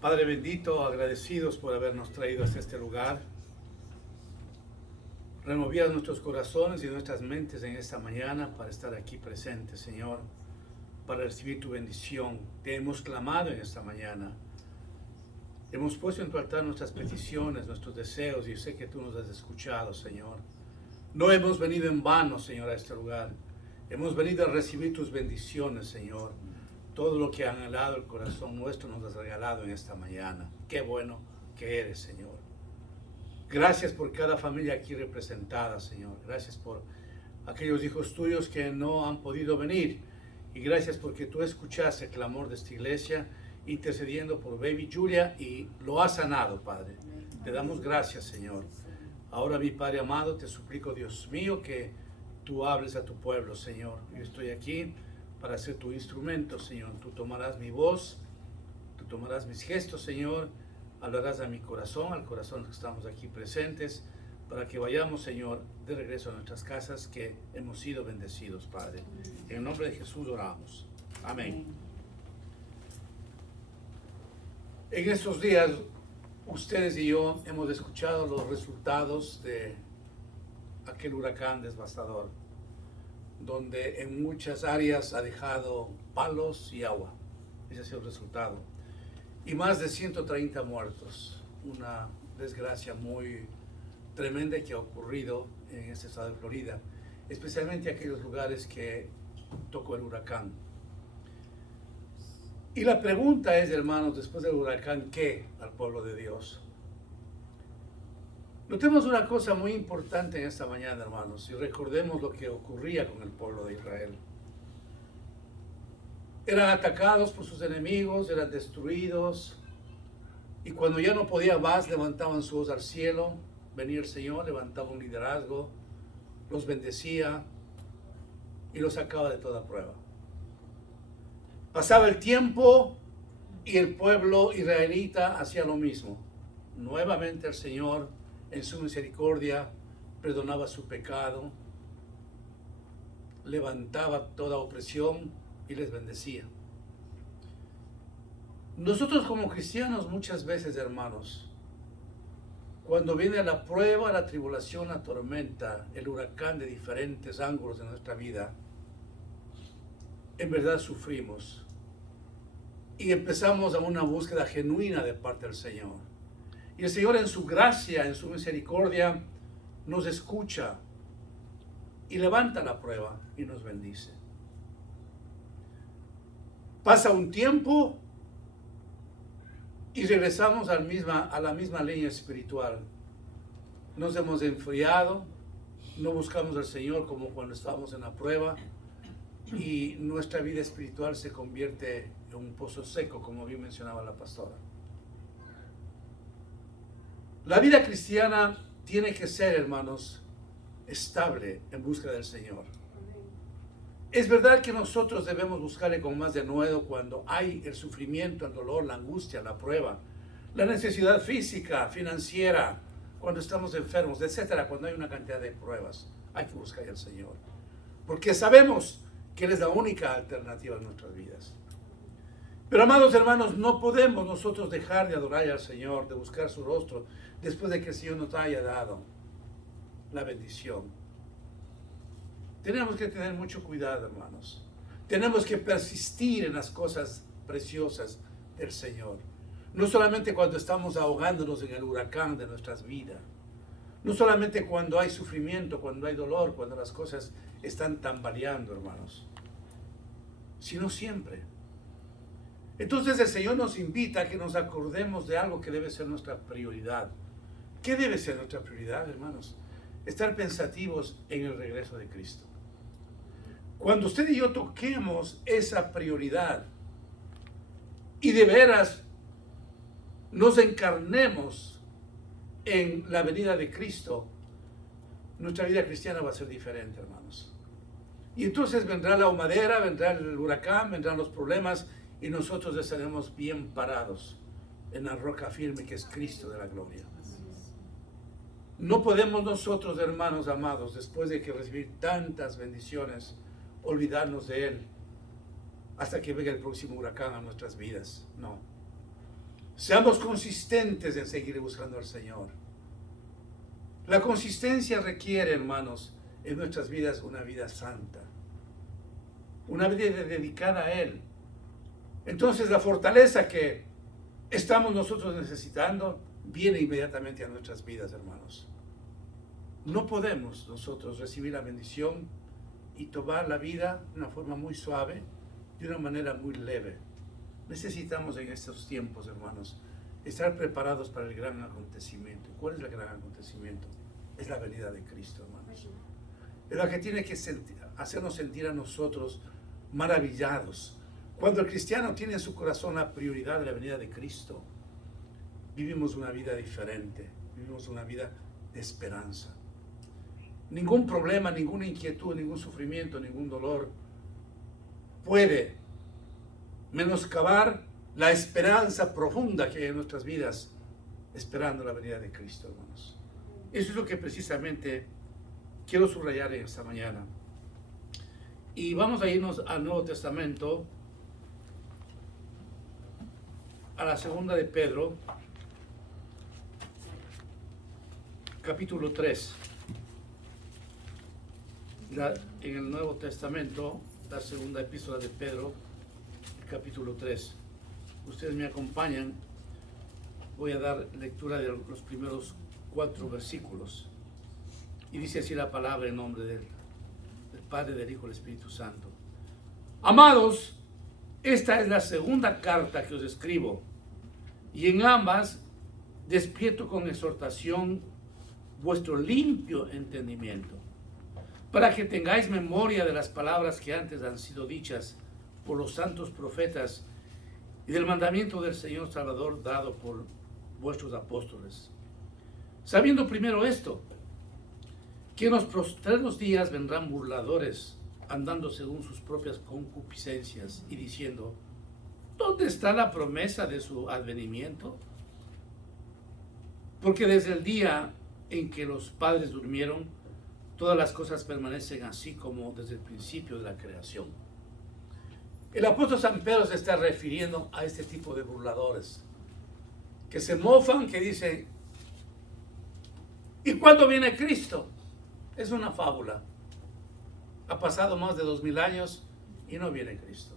Padre bendito, agradecidos por habernos traído hasta este lugar. Removías nuestros corazones y nuestras mentes en esta mañana para estar aquí presentes, Señor, para recibir tu bendición. Te hemos clamado en esta mañana. Hemos puesto en tu altar nuestras peticiones, nuestros deseos, y yo sé que tú nos has escuchado, Señor. No hemos venido en vano, Señor, a este lugar. Hemos venido a recibir tus bendiciones, Señor. Todo lo que ha anhelado el corazón nuestro nos has regalado en esta mañana. Qué bueno que eres, Señor. Gracias por cada familia aquí representada, Señor. Gracias por aquellos hijos tuyos que no han podido venir. Y gracias porque tú escuchaste el clamor de esta iglesia, intercediendo por Baby Julia, y lo has sanado, Padre. Te damos gracias, Señor. Ahora, mi Padre amado, te suplico, Dios mío, que tú hables a tu pueblo, Señor. Yo estoy aquí para ser tu instrumento, Señor. Tú tomarás mi voz, tú tomarás mis gestos, Señor. Hablarás a mi corazón, al corazón de los que estamos aquí presentes, para que vayamos, Señor, de regreso a nuestras casas, que hemos sido bendecidos, Padre. En el nombre de Jesús oramos. Amén. En estos días, ustedes y yo hemos escuchado los resultados de aquel huracán devastador, donde en muchas áreas ha dejado palos y agua. Ese ha sido el resultado. Y más de 130 muertos. Una desgracia muy tremenda que ha ocurrido en este estado de Florida, especialmente aquellos lugares que tocó el huracán. Y la pregunta es, hermanos, después del huracán, ¿qué al pueblo de Dios? Notemos una cosa muy importante en esta mañana, hermanos, y recordemos lo que ocurría con el pueblo de Israel. Eran atacados por sus enemigos, eran destruidos, y cuando ya no podía más, levantaban su voz al cielo. Venía el Señor, levantaba un liderazgo, los bendecía y los sacaba de toda prueba. Pasaba el tiempo y el pueblo israelita hacía lo mismo. Nuevamente el Señor, en su misericordia, perdonaba su pecado, levantaba toda opresión y les bendecía. Nosotros como cristianos muchas veces, hermanos, cuando viene la prueba, la tribulación, la tormenta, el huracán de diferentes ángulos de nuestra vida, en verdad sufrimos y empezamos a una búsqueda genuina de parte del Señor. Y el Señor, en su gracia, en su misericordia, nos escucha y levanta la prueba y nos bendice. Pasa un tiempo y regresamos a la misma línea espiritual. Nos hemos enfriado, no buscamos al Señor como cuando estábamos en la prueba, y nuestra vida espiritual se convierte en un pozo seco, como bien mencionaba la pastora. La vida cristiana tiene que ser, hermanos, estable en busca del Señor. Es verdad que nosotros debemos buscarle con más denuedo cuando hay el sufrimiento, el dolor, la angustia, la prueba, la necesidad física, financiera, cuando estamos enfermos, etcétera. Cuando hay una cantidad de pruebas, hay que buscar al Señor, porque sabemos que Él es la única alternativa en nuestras vidas. Pero, amados hermanos, no podemos nosotros dejar de adorar al Señor, de buscar su rostro, después de que el Señor nos haya dado la bendición. Tenemos que tener mucho cuidado, hermanos. Tenemos que persistir en las cosas preciosas del Señor. No solamente cuando estamos ahogándonos en el huracán de nuestras vidas. No solamente cuando hay sufrimiento, cuando hay dolor, cuando las cosas están tambaleando, hermanos. Sino siempre. Entonces el Señor nos invita a que nos acordemos de algo que debe ser nuestra prioridad. ¿Qué debe ser nuestra prioridad, hermanos? Estar pensativos en el regreso de Cristo. Cuando usted y yo toquemos esa prioridad y de veras nos encarnemos en la venida de Cristo, nuestra vida cristiana va a ser diferente, hermanos. Y entonces vendrá la humadera, vendrá el huracán, vendrán los problemas, y nosotros estaremos bien parados en la roca firme que es Cristo de la gloria. No podemos nosotros, hermanos amados, después de que recibir tantas bendiciones, olvidarnos de Él hasta que venga el próximo huracán a nuestras vidas. No. Seamos consistentes en seguir buscando al Señor. La consistencia requiere, hermanos, en nuestras vidas una vida santa, una vida dedicada a Él. Entonces la fortaleza que estamos nosotros necesitando viene inmediatamente a nuestras vidas, hermanos. No podemos nosotros recibir la bendición y tomar la vida de una forma muy suave, de una manera muy leve. Necesitamos en estos tiempos, hermanos, estar preparados para el gran acontecimiento. ¿Cuál es el gran acontecimiento? Es la venida de Cristo, hermanos. Es la que tiene que hacernos sentir a nosotros maravillados. Cuando el cristiano tiene en su corazón la prioridad de la venida de Cristo, vivimos una vida diferente, vivimos una vida de esperanza. Ningún problema, ninguna inquietud, ningún sufrimiento, ningún dolor puede menoscabar la esperanza profunda que hay en nuestras vidas, esperando la venida de Cristo, hermanos. Eso es lo que precisamente quiero subrayar en esta mañana. Y vamos a irnos al Nuevo Testamento, a la segunda de Pedro, capítulo 3. En el Nuevo Testamento, la segunda epístola de Pedro, capítulo 3. Ustedes me acompañan. Voy a dar lectura de los primeros 4 versículos. Y dice así la palabra en nombre del Padre, del Hijo y del Espíritu Santo. Amados, esta es la segunda carta que os escribo, y en ambas despierto con exhortación vuestro limpio entendimiento, para que tengáis memoria de las palabras que antes han sido dichas por los santos profetas y del mandamiento del Señor Salvador dado por vuestros apóstoles. Sabiendo primero esto, que en los postreros días vendrán burladores, andando según sus propias concupiscencias y diciendo: ¿dónde está la promesa de su advenimiento? Porque desde el día en que los padres durmieron, todas las cosas permanecen así como desde el principio de la creación. El apóstol San Pedro se está refiriendo a este tipo de burladores, que se mofan, que dicen: ¿y cuándo viene Cristo? Es una fábula. Ha pasado más de 2000 años y no viene Cristo.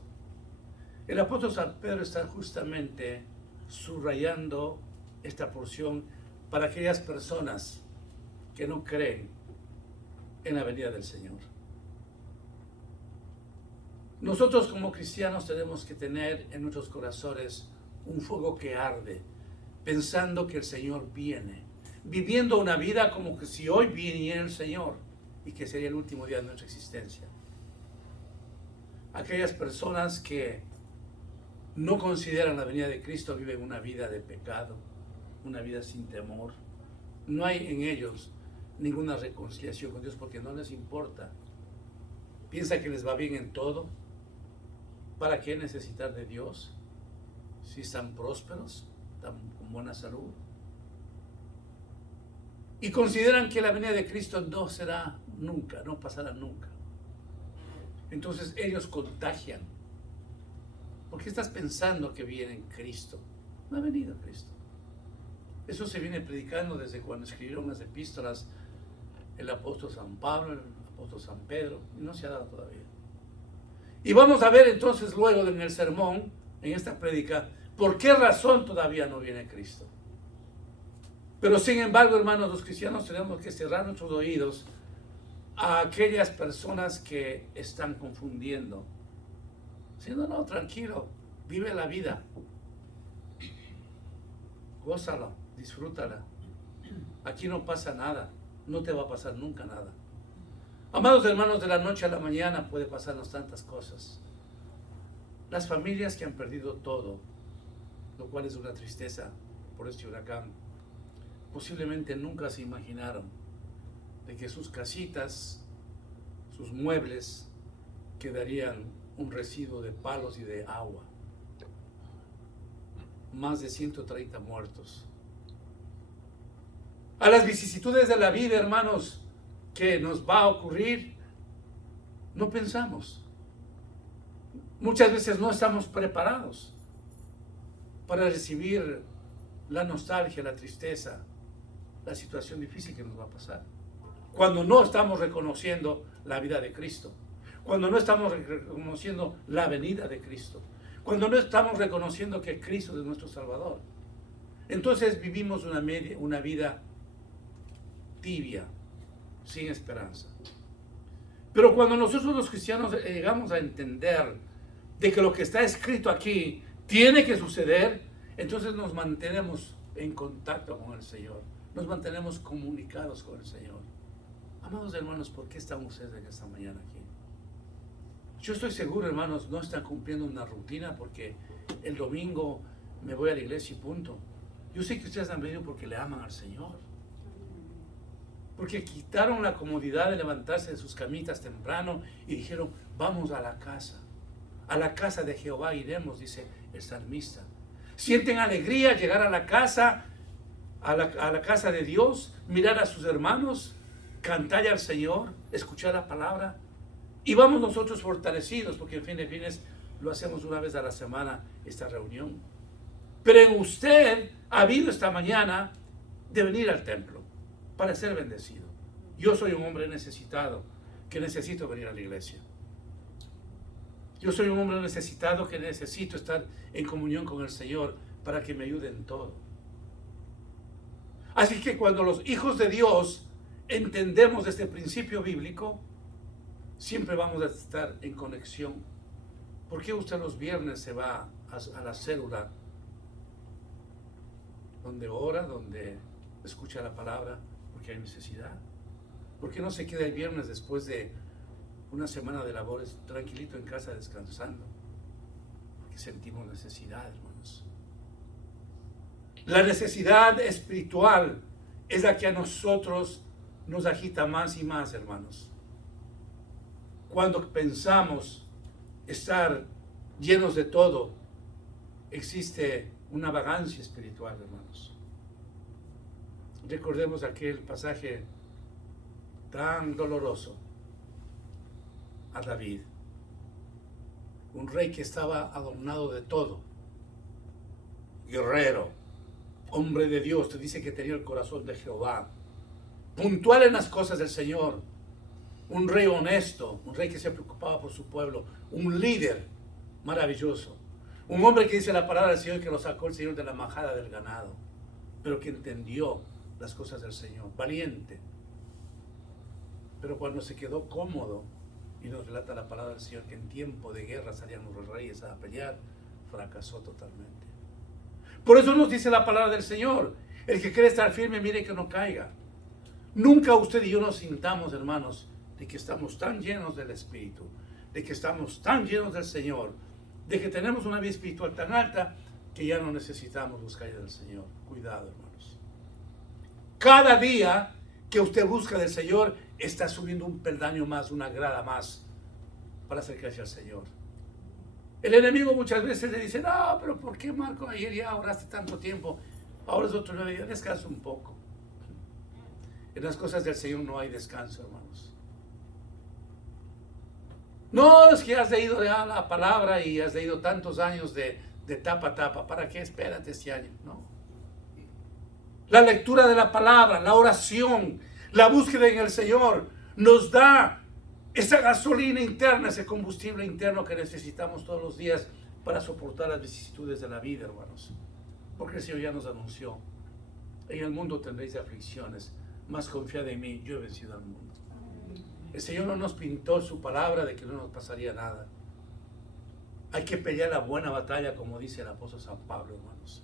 El apóstol San Pedro está justamente subrayando esta porción para aquellas personas que no creen en la venida del Señor. Nosotros como cristianos tenemos que tener en nuestros corazones un fuego que arde, pensando que el Señor viene, viviendo una vida como que si hoy viniera el Señor y que sería el último día de nuestra existencia. Aquellas personas que no consideran la venida de Cristo viven una vida de pecado, una vida sin temor. No hay en ellos ninguna reconciliación con Dios porque no les importa. Piensa que les va bien en todo. ¿Para qué necesitar de Dios si están prósperos, están con buena salud? Y consideran que la venida de Cristo no será nunca, no pasará nunca. Entonces ellos contagian. ¿Por qué estás pensando que viene en Cristo? No ha venido Cristo. Eso se viene predicando desde cuando escribieron las epístolas el apóstol San Pablo, el apóstol San Pedro, y no se ha dado todavía. Y vamos a ver entonces luego en el sermón, en esta prédica, por qué razón todavía no viene Cristo. Pero sin embargo, hermanos, los cristianos tenemos que cerrar nuestros oídos a aquellas personas que están confundiendo. Diciendo: no, tranquilo, vive la vida. Gózala, disfrútala. Aquí no pasa nada, no te va a pasar nunca nada. Amados hermanos, de la noche a la mañana puede pasarnos tantas cosas. Las familias que han perdido todo, lo cual es una tristeza por este huracán, posiblemente nunca se imaginaron de que sus casitas, sus muebles, quedarían un residuo de palos y de agua. Más de 130 muertos. A las vicisitudes de la vida, hermanos, que nos va a ocurrir, no pensamos. Muchas veces no estamos preparados para recibir la nostalgia, la tristeza, la situación difícil que nos va a pasar. Cuando no estamos reconociendo la vida de Cristo, cuando no estamos reconociendo la venida de Cristo, cuando no estamos reconociendo que Cristo es nuestro Salvador. Entonces vivimos una vida tibia, sin esperanza. Pero cuando nosotros los cristianos llegamos a entender de que lo que está escrito aquí tiene que suceder, entonces nos mantenemos en contacto con el Señor, nos mantenemos comunicados con el Señor. Amados hermanos, ¿por qué están ustedes en esta mañana aquí? Yo estoy seguro, hermanos, no están cumpliendo una rutina porque el domingo me voy a la iglesia y punto. Yo sé que ustedes han venido porque le aman al Señor. Porque quitaron la comodidad de levantarse de sus camitas temprano y dijeron, vamos a la casa de Jehová iremos, dice el salmista. Sienten alegría llegar a la casa, a la casa de Dios, mirar a sus hermanos, cantar al Señor, escuchar la palabra. Y vamos nosotros fortalecidos, porque en fin de fines lo hacemos una vez a la semana, esta reunión. Pero en usted ha habido esta mañana de venir al templo para ser bendecido. Yo soy un hombre necesitado que necesito venir a la iglesia. Yo soy un hombre necesitado que necesito estar en comunión con el Señor para que me ayude en todo. Así que cuando los hijos de Dios entendemos este principio bíblico, siempre vamos a estar en conexión. ¿Por qué usted los viernes se va a la célula donde ora, donde escucha la palabra? Porque hay necesidad. ¿Por qué no se queda el viernes después de una semana de labores tranquilito en casa descansando? Porque sentimos necesidad, hermanos. La necesidad espiritual es la que a nosotros nos agita más y más, hermanos. Cuando pensamos estar llenos de todo, existe una vagancia espiritual, hermanos. Recordemos aquel pasaje tan doloroso a David, un rey que estaba adornado de todo, guerrero, hombre de Dios, te dice que tenía el corazón de Jehová, puntual en las cosas del Señor, un rey honesto, un rey que se preocupaba por su pueblo, un líder maravilloso, un hombre que dice la palabra del Señor que lo sacó el Señor de la majada del ganado, pero que entendió las cosas del Señor, valiente. Pero cuando se quedó cómodo, y nos relata la palabra del Señor que en tiempo de guerra salían los reyes a pelear, fracasó totalmente. Por eso nos dice la palabra del Señor, el que quiere estar firme, mire que no caiga. Nunca usted y yo nos sintamos, hermanos, de que estamos tan llenos del Espíritu, de que estamos tan llenos del Señor, de que tenemos una vida espiritual tan alta que ya no necesitamos buscar del Señor. Cuidado, hermanos. Cada día que usted busca del Señor, está subiendo un peldaño más, una grada más para acercarse al Señor. El enemigo muchas veces le dice, no, pero ¿por qué, Marco? Ayer ya oraste tanto tiempo, ahora es otro día, descansa un poco. En las cosas del Señor no hay descanso, hermanos. No, es que has leído ya la palabra y has leído tantos años de tapa a tapa. ¿Para qué? Espérate este año, ¿no? La lectura de la palabra, la oración, la búsqueda en el Señor nos da esa gasolina interna, ese combustible interno que necesitamos todos los días para soportar las vicisitudes de la vida, hermanos. Porque el Señor ya nos anunció, en el mundo tendréis aflicciones, mas confiad en mí, yo he vencido al mundo. El Señor no nos pintó su palabra de que no nos pasaría nada. Hay que pelear la buena batalla, como dice el apóstol San Pablo, hermanos.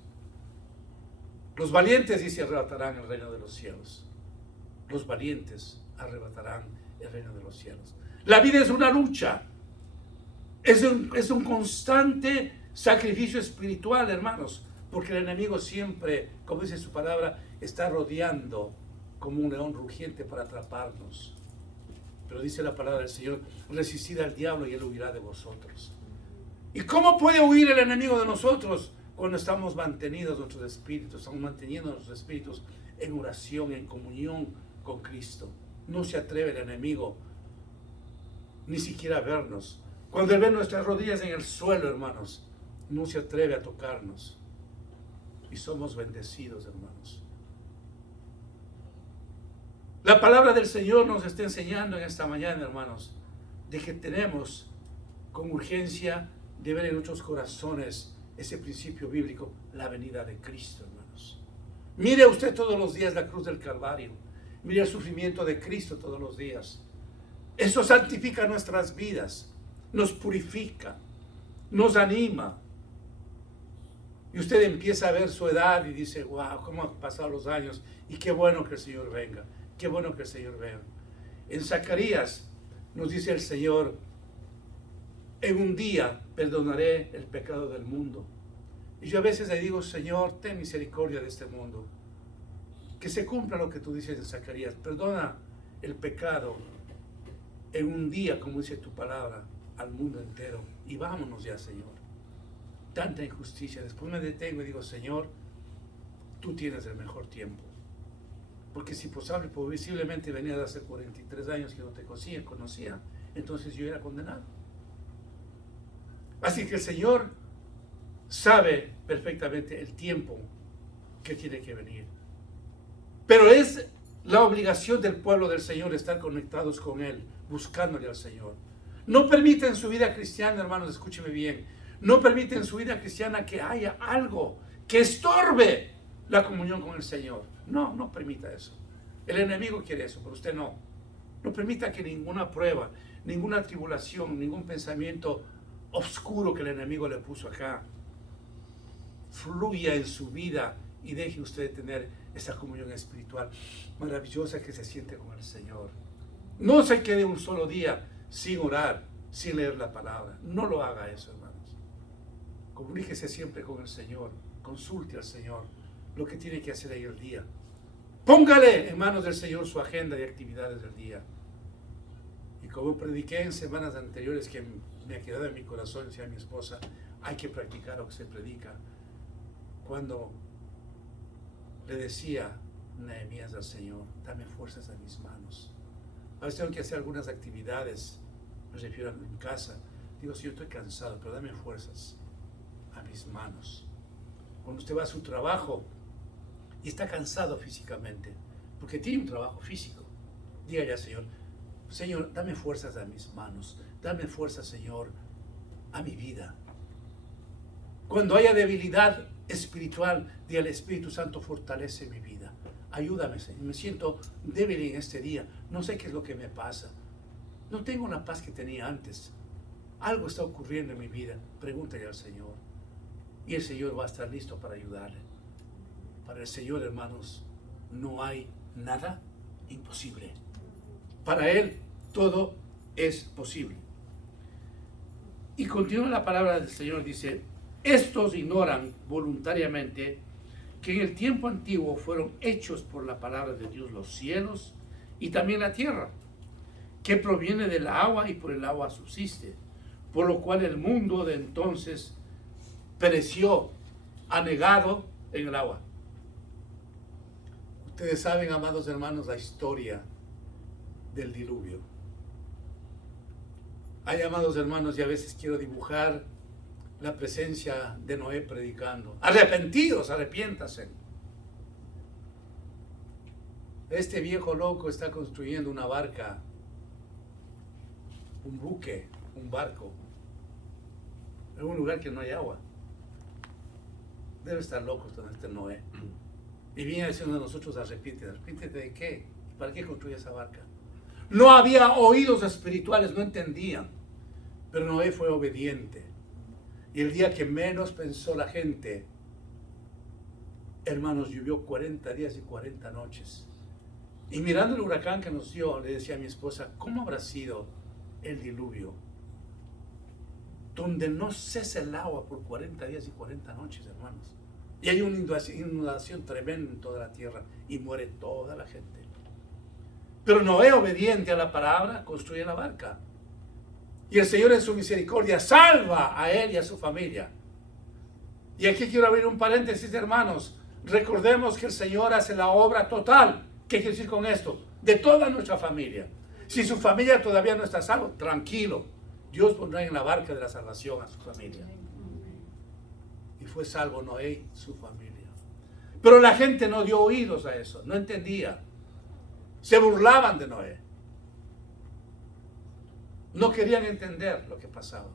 Los valientes, dice, arrebatarán el reino de los cielos. Los valientes arrebatarán el reino de los cielos. La vida es una lucha. Es un constante sacrificio espiritual, hermanos. Porque el enemigo siempre, como dice su palabra, está rodeando como un león rugiente para atraparnos. Pero dice la palabra del Señor, resistid al diablo y él huirá de vosotros. ¿Y cómo puede huir el enemigo de nosotros? Cuando estamos mantenidos nuestros espíritus, estamos manteniendo nuestros espíritus en oración, en comunión con Cristo. No se atreve el enemigo ni siquiera a vernos. Cuando él ve nuestras rodillas en el suelo, hermanos, no se atreve a tocarnos. y somos bendecidos, hermanos. La palabra del Señor nos está enseñando en esta mañana, hermanos, de que tenemos con urgencia de ver en nuestros corazones ese principio bíblico, la venida de Cristo, hermanos. Mire usted todos los días la cruz del Calvario. Mire el sufrimiento de Cristo todos los días. Eso santifica nuestras vidas, nos purifica, nos anima. Y usted empieza a ver su edad y dice, wow, cómo han pasado los años y qué bueno que el Señor venga, qué bueno que el Señor venga. En Zacarías nos dice el Señor, en un día perdonaré el pecado del mundo. Y yo a veces le digo, Señor, ten misericordia de este mundo. Que se cumpla lo que tú dices en Zacarías. Perdona el pecado en un día, como dice tu palabra, al mundo entero. Y vámonos ya, Señor. Tanta injusticia. Después me detengo y digo, Señor, tú tienes el mejor tiempo. Porque si posiblemente venía de hace 43 años que no te conocía, entonces yo era condenado. Así que el Señor sabe perfectamente el tiempo que tiene que venir. Pero es la obligación del pueblo del Señor estar conectados con Él, buscándole al Señor. No permita en su vida cristiana, hermanos, escúcheme bien, no permite en su vida cristiana que haya algo que estorbe la comunión con el Señor. No, no permita eso. El enemigo quiere eso, pero usted no. No permita que ninguna prueba, ninguna tribulación, ningún pensamiento oscuro que el enemigo le puso acá fluya en su vida y deje usted tener esa comunión espiritual maravillosa que se siente con el Señor. No se quede un solo día sin orar, sin leer la palabra. No lo haga eso, hermanos. Comuníquese siempre con el Señor. Consulte al Señor lo que tiene que hacer ahí el día. Póngale en manos del Señor su agenda de actividades del día. Y como prediqué en semanas anteriores, que me ha quedado en mi corazón, decía mi esposa, hay que practicar lo que se predica. Cuando le decía Nehemías al Señor, dame fuerzas a mis manos. A veces tengo que hacer algunas actividades, me refiero a en casa. Digo, Señor, estoy cansado, pero dame fuerzas a mis manos. Cuando usted va a su trabajo y está cansado físicamente, porque tiene un trabajo físico, dígale al Señor, Señor, dame fuerzas a mis manos, dame fuerzas, Señor, a mi vida. Cuando haya debilidad espiritual, dígale, Espíritu Santo, fortalece mi vida. Ayúdame, Señor. Me siento débil en este día. No sé qué es lo que me pasa. No tengo la paz que tenía antes. Algo está ocurriendo en mi vida. Pregúntale al Señor. Y el Señor va a estar listo para ayudarle. Para el Señor, hermanos, no hay nada imposible. Para Él todo es posible. Y continúa la palabra del Señor, dice, estos ignoran voluntariamente que en el tiempo antiguo fueron hechos por la palabra de Dios los cielos y también la tierra, que proviene del agua y por el agua subsiste, por lo cual el mundo de entonces pereció, anegado en el agua. Ustedes saben, amados hermanos, la historia del diluvio. Ay, amados hermanos, y a veces quiero dibujar la presencia de Noé predicando. Arrepentidos, arrepiéntase. Este viejo loco está construyendo una barca, un buque, un barco, en un lugar que no hay agua. Debe estar loco este Noé. Y viene diciendo a nosotros, arrepiéntete. ¿Arrepiéntete de qué? ¿Para qué construye esa barca? No había oídos espirituales, no entendían. Pero Noé fue obediente. Y el día que menos pensó la gente, hermanos, llovió 40 días y 40 noches. Y mirando el huracán que nos dio, le decía a mi esposa, ¿cómo habrá sido el diluvio? Donde no cesa el agua por 40 días y 40 noches, hermanos. Y hay una inundación tremenda en toda la tierra y muere toda la gente. Pero Noé, obediente a la palabra, construye la barca. Y el Señor en su misericordia salva a él y a su familia. Y aquí quiero abrir un paréntesis, hermanos. Recordemos que el Señor hace la obra total. ¿Qué quiere decir con esto? De toda nuestra familia. Si su familia todavía no está salvo, tranquilo. Dios pondrá en la barca de la salvación a su familia. Y fue salvo Noé y su familia. Pero la gente no dio oídos a eso, no entendía. Se burlaban de Noé. No querían entender lo que pasaba.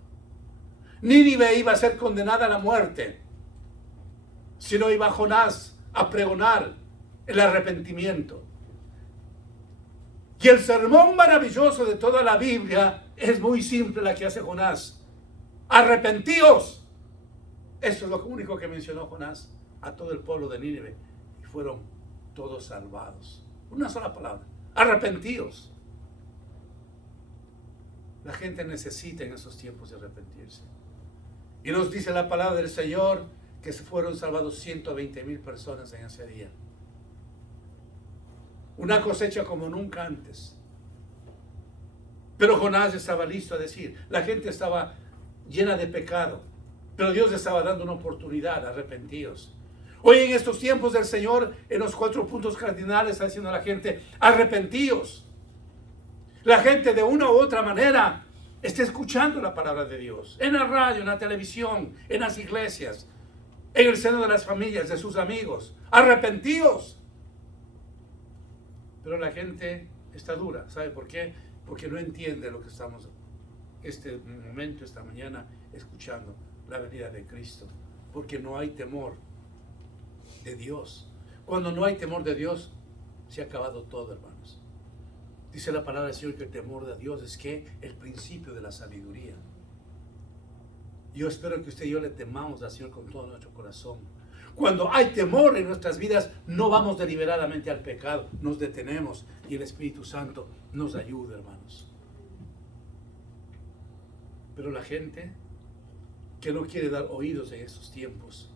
Nínive iba a ser condenada a la muerte, si no iba Jonás a pregonar el arrepentimiento. Y el sermón maravilloso de toda la Biblia es muy simple, la que hace Jonás. Arrepentíos. Eso es lo único que mencionó Jonás a todo el pueblo de Nínive. Y fueron todos salvados. Una sola palabra. Arrepentíos. La gente necesita en esos tiempos de arrepentirse. Y nos dice la palabra del Señor que se fueron salvados 120,000 personas en ese día. Una cosecha como nunca antes. Pero Jonás estaba listo a decir, la gente estaba llena de pecado, pero Dios le estaba dando una oportunidad, arrepentidos. Hoy en estos tiempos del Señor, en los 4 puntos cardinales, está diciendo a la gente, arrepentíos. La gente de una u otra manera está escuchando la palabra de Dios, en la radio, en la televisión, en las iglesias, en el seno de las familias, de sus amigos. Arrepentíos. Pero la gente está dura. ¿Sabe por qué? Porque no entiende lo que estamos este momento, esta mañana, escuchando, la venida de Cristo. Porque no hay temor de Dios. Cuando no hay temor de Dios, se ha acabado todo, hermanos. Dice la palabra del Señor que el temor de Dios es que el principio de la sabiduría. Yo espero que usted y yo le temamos al Señor con todo nuestro corazón. Cuando hay temor en nuestras vidas, no vamos deliberadamente al pecado, nos detenemos y el Espíritu Santo nos ayuda, hermanos. Pero la gente que no quiere dar oídos en estos tiempos,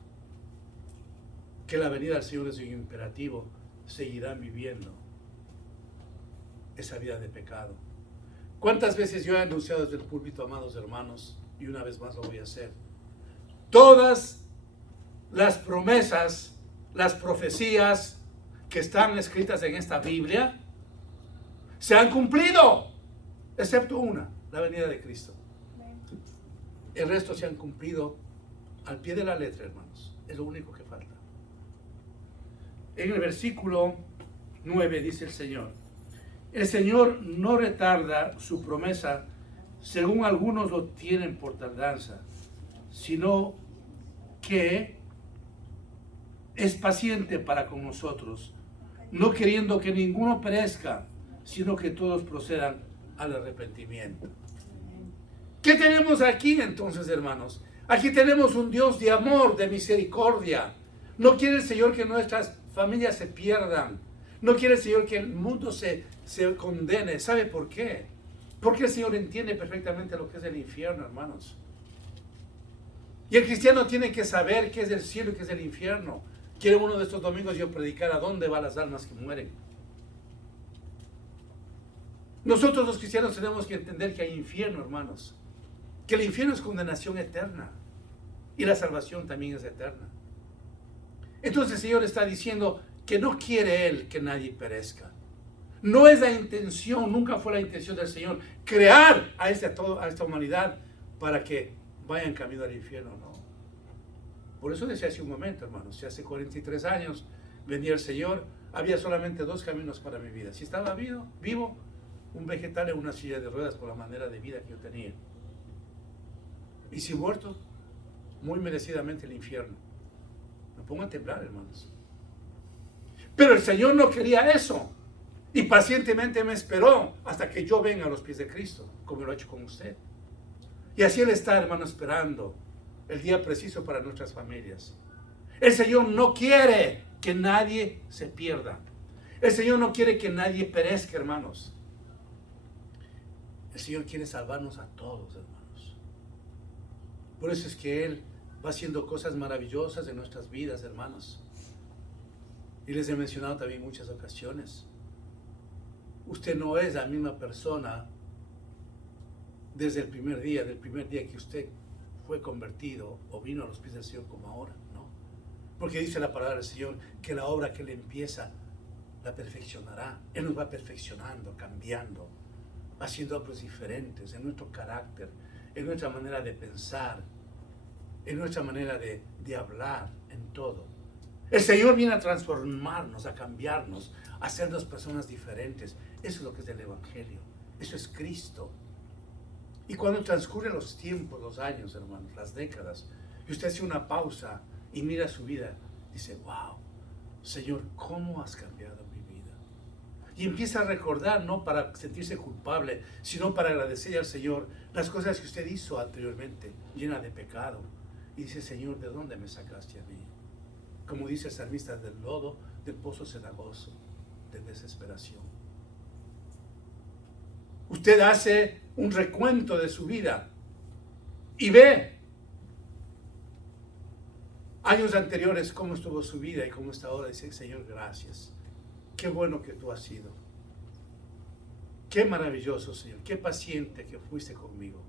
que la venida del Señor es un imperativo, seguirán viviendo esa vida de pecado. ¿Cuántas veces yo he anunciado desde el púlpito, amados hermanos, y una vez más lo voy a hacer? Todas las promesas, las profecías que están escritas en esta Biblia se han cumplido, excepto una, la venida de Cristo. El resto se han cumplido al pie de la letra, hermanos. Es lo único que falta. En el versículo 9 dice el Señor: el Señor no retarda su promesa, según algunos lo tienen por tardanza, sino que es paciente para con nosotros, no queriendo que ninguno perezca, sino que todos procedan al arrepentimiento. ¿Qué tenemos aquí entonces, hermanos? Aquí tenemos un Dios de amor, de misericordia. No quiere el Señor que nuestras familias se pierdan. No quiere el Señor que el mundo se condene. ¿Sabe por qué? Porque el Señor entiende perfectamente lo que es el infierno, hermanos. Y el cristiano tiene que saber qué es el cielo y qué es el infierno. Quiero uno de estos domingos yo predicar a dónde van las almas que mueren. Nosotros los cristianos tenemos que entender que hay infierno, hermanos. Que el infierno es condenación eterna. Y la salvación también es eterna. Entonces el Señor está diciendo que no quiere Él que nadie perezca. No es la intención, nunca fue la intención del Señor crear a esta humanidad para que vayan camino al infierno, no. Por eso decía hace un momento, hermanos, si hace 43 años venía el Señor, había solamente 2 caminos para mi vida. Si estaba vivo, un vegetal en una silla de ruedas por la manera de vida que yo tenía. Y si muerto, muy merecidamente el infierno. Me pongo a temblar, hermanos. Pero el Señor no quería eso. Y pacientemente me esperó hasta que yo venga a los pies de Cristo, como lo ha hecho con usted. Y así Él está, hermano, esperando el día preciso para nuestras familias. El Señor no quiere que nadie se pierda. El Señor no quiere que nadie perezca, hermanos. El Señor quiere salvarnos a todos, hermanos. Por eso es que Él va haciendo cosas maravillosas en nuestras vidas, hermanos. Y les he mencionado también en muchas ocasiones. Usted no es la misma persona desde el primer día que usted fue convertido o vino a los pies del Señor como ahora, ¿no? Porque dice la palabra del Señor que la obra que Él empieza la perfeccionará. Él nos va perfeccionando, cambiando, haciendo obras diferentes en nuestro carácter, en nuestra manera de pensar, en nuestra manera de hablar, en todo. El Señor viene a transformarnos, a cambiarnos, a hacernos personas diferentes. Eso es lo que es el Evangelio. Eso es Cristo. Y cuando transcurren los tiempos, los años, hermanos, las décadas, y usted hace una pausa y mira su vida, dice, wow, Señor, ¿cómo has cambiado mi vida? Y empieza a recordar, no para sentirse culpable, sino para agradecerle al Señor las cosas que usted hizo anteriormente, llena de pecado. Y dice, Señor, ¿de dónde me sacaste a mí? Como dice el salmista, del lodo, del pozo cenagoso, de desesperación. Usted hace un recuento de su vida y ve años anteriores cómo estuvo su vida y cómo está ahora. Dice, Señor, gracias. Qué bueno que tú has sido. Qué maravilloso, Señor. Qué paciente que fuiste conmigo.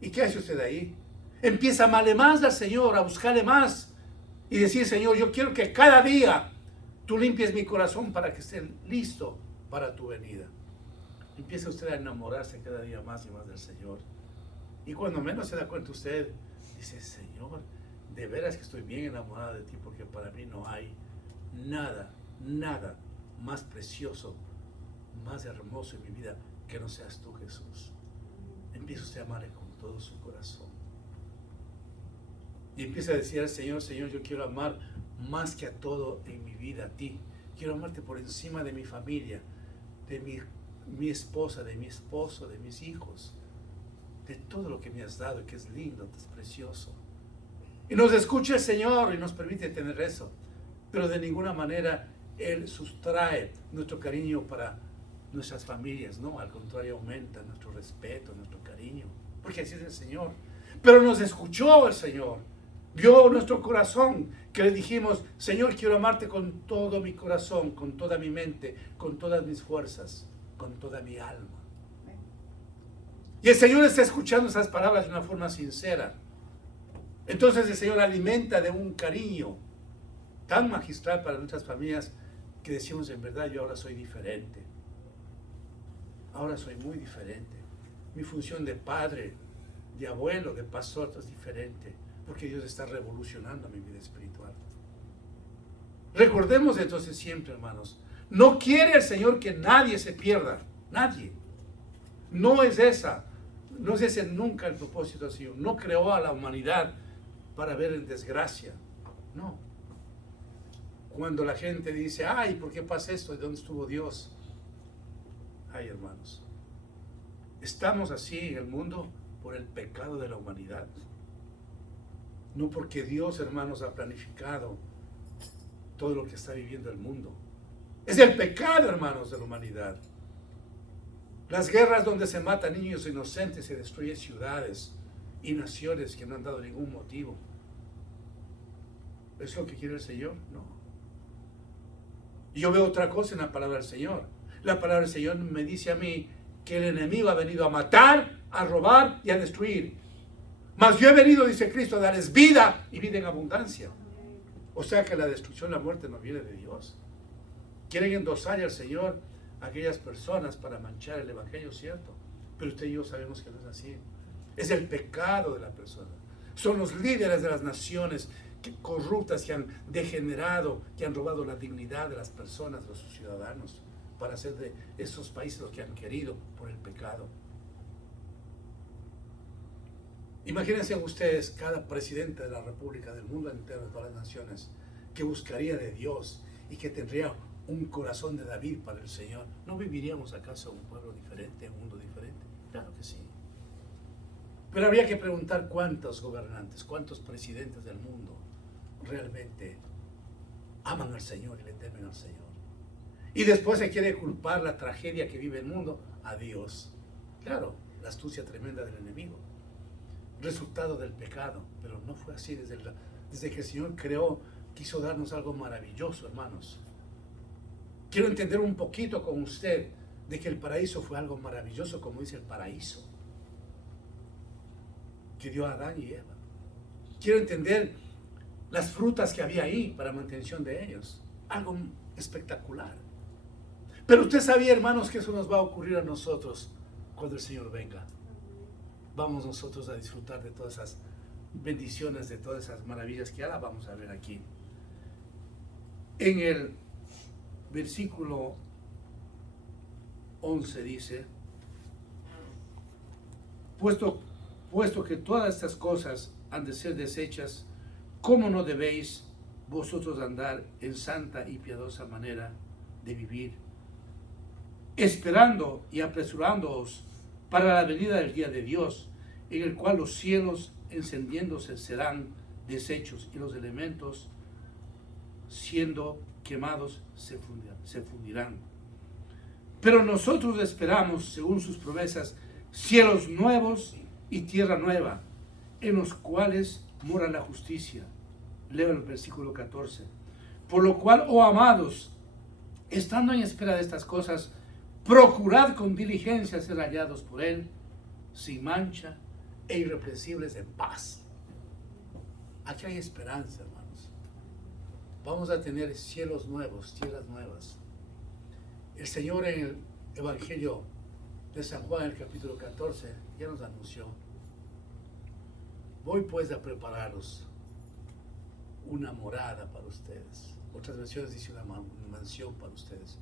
¿Y qué hace usted ahí? Empieza a amarle más al Señor, a buscarle más. Y decir, Señor, yo quiero que cada día tú limpies mi corazón para que esté listo para tu venida. Empieza usted a enamorarse cada día más y más del Señor. Y cuando menos se da cuenta usted, dice, Señor, de veras que estoy bien enamorado de ti, porque para mí no hay nada, nada más precioso, más hermoso en mi vida que no seas tú, Jesús. Empieza usted a amarle con todo su corazón. Y empieza a decir al Señor, Señor, yo quiero amar más que a todo en mi vida, a ti. Quiero amarte por encima de mi familia, de mi esposa, de mi esposo, de mis hijos, de todo lo que me has dado, que es lindo, que es precioso. Y nos escucha el Señor y nos permite tener eso, pero de ninguna manera Él sustrae nuestro cariño para nuestras familias, no, al contrario, aumenta nuestro respeto, nuestro cariño, porque así es el Señor. Pero nos escuchó el Señor, vio nuestro corazón, que le dijimos, Señor, quiero amarte con todo mi corazón, con toda mi mente, con todas mis fuerzas, con toda mi alma. Y el Señor está escuchando esas palabras de una forma sincera. Entonces el Señor alimenta de un cariño tan magistral para nuestras familias que decimos, en verdad, yo ahora soy diferente. Ahora soy muy diferente. Mi función de padre, de abuelo, de pastor es diferente, porque Dios está revolucionando mi vida espiritual. Recordemos entonces siempre, hermanos, no quiere el Señor que nadie se pierda, nadie. No es ese nunca el propósito del Señor. No creó a la humanidad para ver en desgracia, no. Cuando la gente dice, ay, ¿por qué pasa esto? ¿De dónde estuvo Dios? Ay, hermanos, estamos así en el mundo por el pecado de la humanidad. No porque Dios, hermanos, ha planificado todo lo que está viviendo el mundo. Es el pecado, hermanos, de la humanidad. Las guerras donde se matan niños inocentes, se destruyen ciudades y naciones que no han dado ningún motivo. ¿Es lo que quiere el Señor? No. Y yo veo otra cosa en la palabra del Señor. La palabra del Señor me dice a mí que el enemigo ha venido a matar, a robar y a destruir. Mas yo he venido, dice Cristo, a darles vida y vida en abundancia. O sea que la destrucción, la muerte no viene de Dios. Quieren endosar al Señor a aquellas personas para manchar el Evangelio, ¿cierto? Pero usted y yo sabemos que no es así. Es el pecado de la persona. Son los líderes de las naciones corruptas que han degenerado, que han robado la dignidad de las personas, de sus ciudadanos, para hacer de esos países lo que han querido por el pecado. Imagínense ustedes cada presidente de la República, del mundo entero, de todas las naciones, que buscaría de Dios y que tendría un corazón de David para el Señor. ¿No viviríamos acaso un pueblo diferente, un mundo diferente? Claro que sí. Pero habría que preguntar cuántos gobernantes, cuántos presidentes del mundo realmente aman al Señor y le temen al Señor. Y después se quiere culpar la tragedia que vive el mundo a Dios. Claro, la astucia tremenda del enemigo. Resultado del pecado. Pero no fue así. Desde que el Señor creó, quiso darnos algo maravilloso, hermanos. Quiero entender un poquito con usted de que el paraíso fue algo maravilloso, como dice el paraíso que dio a Adán y Eva. Quiero entender las frutas que había ahí para mantención de ellos. Algo espectacular. Pero usted sabía, hermanos, que eso nos va a ocurrir a nosotros cuando el Señor venga. Vamos nosotros a disfrutar de todas esas bendiciones, de todas esas maravillas que ahora vamos a ver aquí. En el versículo 11 dice, puesto que todas estas cosas han de ser deshechas, ¿cómo no debéis vosotros andar en santa y piadosa manera de vivir, esperando y apresurándoos para la venida del día de Dios, en el cual los cielos encendiéndose serán deshechos y los elementos siendo quemados se fundirán? Pero nosotros esperamos, según sus promesas, cielos nuevos y tierra nueva, en los cuales mora la justicia. Leo el versículo 14. Por lo cual, oh amados, estando en espera de estas cosas, procurad con diligencia ser hallados por Él, sin mancha e irreprensibles en paz. Aquí hay esperanza, hermanos. Vamos a tener cielos nuevos, tierras nuevas. El Señor en el Evangelio de San Juan, el capítulo 14, ya nos anunció: voy pues a prepararos una morada para ustedes. Otras versiones dicen una mansión para ustedes.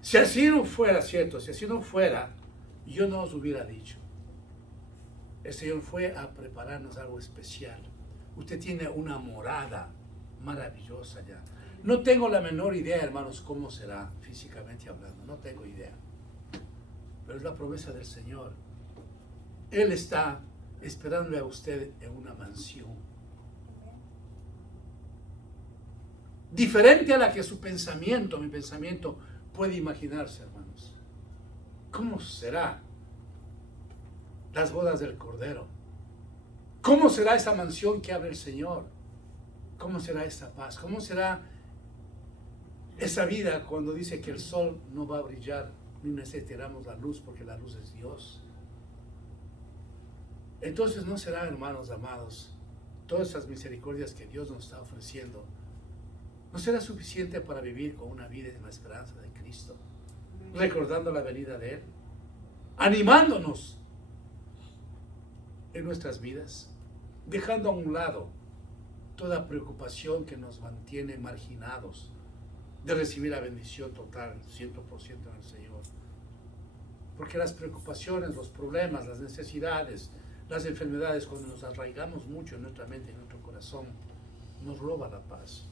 Si así no fuera cierto, si así no fuera, yo no os hubiera dicho. El Señor fue a prepararnos algo especial. Usted tiene una morada maravillosa ya. No tengo la menor idea, hermanos, cómo será físicamente hablando. No tengo idea. Pero es la promesa del Señor. Él está esperándole a usted en una mansión diferente a la que su pensamiento, mi pensamiento, puede imaginarse, hermanos. ¿Cómo será las bodas del Cordero? ¿Cómo será esa mansión que abre el Señor? ¿Cómo será esa paz? ¿Cómo será esa vida cuando dice que el sol no va a brillar ni necesitamos la luz, porque la luz es Dios? Entonces no será, hermanos amados, todas esas misericordias que Dios nos está ofreciendo, ¿no será suficiente para vivir con una vida en la esperanza de Cristo, recordando la venida de Él, animándonos en nuestras vidas, dejando a un lado toda preocupación que nos mantiene marginados de recibir la bendición total, 100% en el Señor? Porque las preocupaciones, los problemas, las necesidades, las enfermedades, cuando nos arraigamos mucho en nuestra mente, en nuestro corazón, nos roba la paz,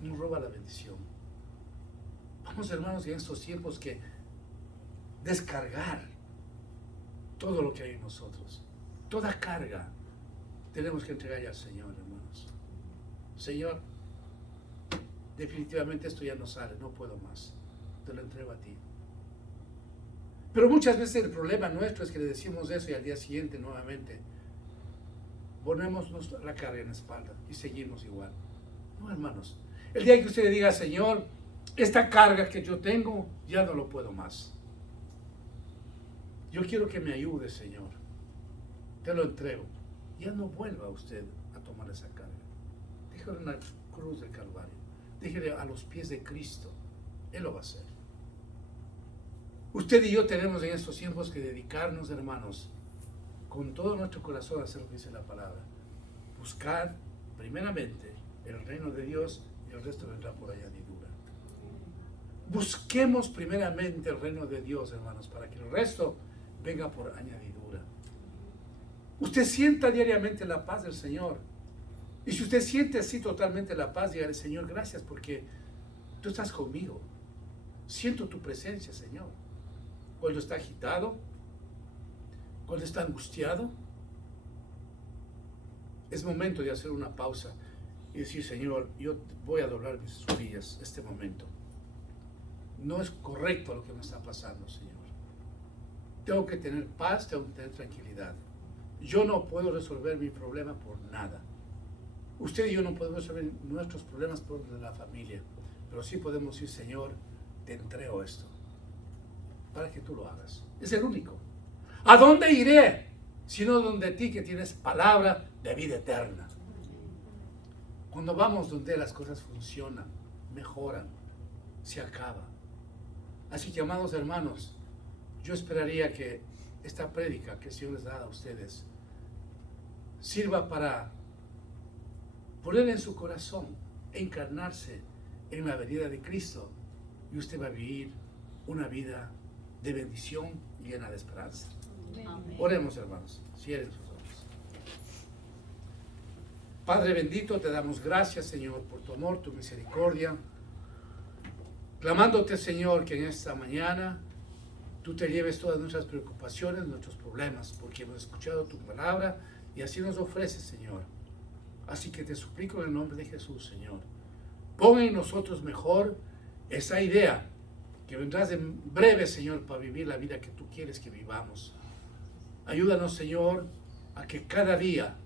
nos roba la bendición. Vamos, hermanos, en estos tiempos que descargar todo lo que hay en nosotros, toda carga, tenemos que entregarle al Señor, hermanos. Señor, definitivamente esto ya no sale, no puedo más, te lo entrego a ti. Pero muchas veces el problema nuestro es que le decimos eso y al día siguiente nuevamente ponemos la carga en la espalda y seguimos igual. No, hermanos, el día que usted le diga: Señor, esta carga que yo tengo ya no lo puedo más, yo quiero que me ayude, Señor, te lo entrego. Ya no vuelva usted a tomar esa carga. Déjelo en la cruz del Calvario, déjelo a los pies de Cristo. Él lo va a hacer. Usted y yo tenemos en estos tiempos que dedicarnos, hermanos, con todo nuestro corazón a hacer lo que dice la palabra. Buscar primeramente el reino de Dios y el resto vendrá por añadidura. Busquemos primeramente el reino de Dios, hermanos, para que el resto venga por añadidura. Usted sienta diariamente la paz del Señor. Y si usted siente así totalmente la paz, dígale: Señor, gracias porque tú estás conmigo. Siento tu presencia, Señor. Cuando está agitado, cuando está angustiado, es momento de hacer una pausa y decir: Señor, yo voy a doblar mis rodillas este momento. No es correcto lo que me está pasando, Señor. Tengo que tener paz, tengo que tener tranquilidad. Yo no puedo resolver mi problema por nada. Usted y yo no podemos resolver nuestros problemas por la familia, pero sí podemos decir: Señor, te entrego esto para que tú lo hagas. Es el único. ¿A dónde iré? Sino donde ti, que tienes palabra de vida eterna. Cuando vamos donde las cosas funcionan, mejoran, se acaba. Así que, amados hermanos, yo esperaría que esta prédica que el Señor les da a ustedes sirva para poner en su corazón, encarnarse en la venida de Cristo y usted va a vivir una vida de bendición llena de esperanza. Amén. Oremos, hermanos. Cierren sus ojos. Padre bendito, te damos gracias, Señor, por tu amor, tu misericordia. Clamándote, Señor, que en esta mañana tú te lleves todas nuestras preocupaciones, nuestros problemas, porque hemos escuchado tu palabra y así nos ofreces, Señor. Así que te suplico en el nombre de Jesús, Señor. Pon en nosotros mejor esa idea que vendrás en breve, Señor, para vivir la vida que tú quieres que vivamos. Ayúdanos, Señor, a que cada día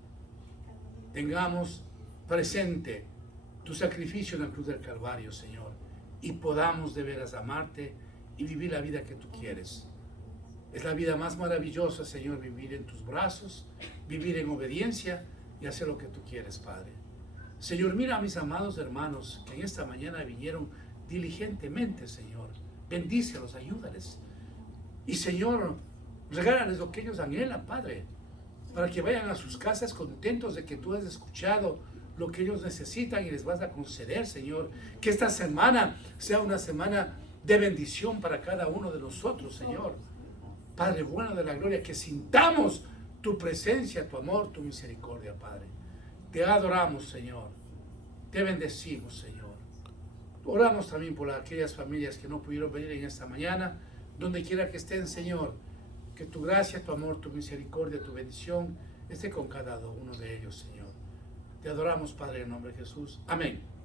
tengamos presente tu sacrificio en la cruz del Calvario, Señor, y podamos de veras amarte y vivir la vida que tú quieres. Es la vida más maravillosa, Señor, vivir en tus brazos, vivir en obediencia y hacer lo que tú quieres, Padre. Señor, mira a mis amados hermanos que en esta mañana vinieron diligentemente, Señor. Bendícelos, ayúdales. Y, Señor, regálales lo que ellos anhelan, Padre, para que vayan a sus casas contentos de que tú has escuchado lo que ellos necesitan y les vas a conceder, Señor. Que esta semana sea una semana de bendición para cada uno de nosotros, Señor. Padre bueno de la gloria, que sintamos tu presencia, tu amor, tu misericordia, Padre. Te adoramos, Señor. Te bendecimos, Señor. Oramos también por aquellas familias que no pudieron venir en esta mañana, donde quiera que estén, Señor. Que tu gracia, tu amor, tu misericordia, tu bendición esté con cada uno de ellos, Señor. Te adoramos, Padre, en el nombre de Jesús. Amén.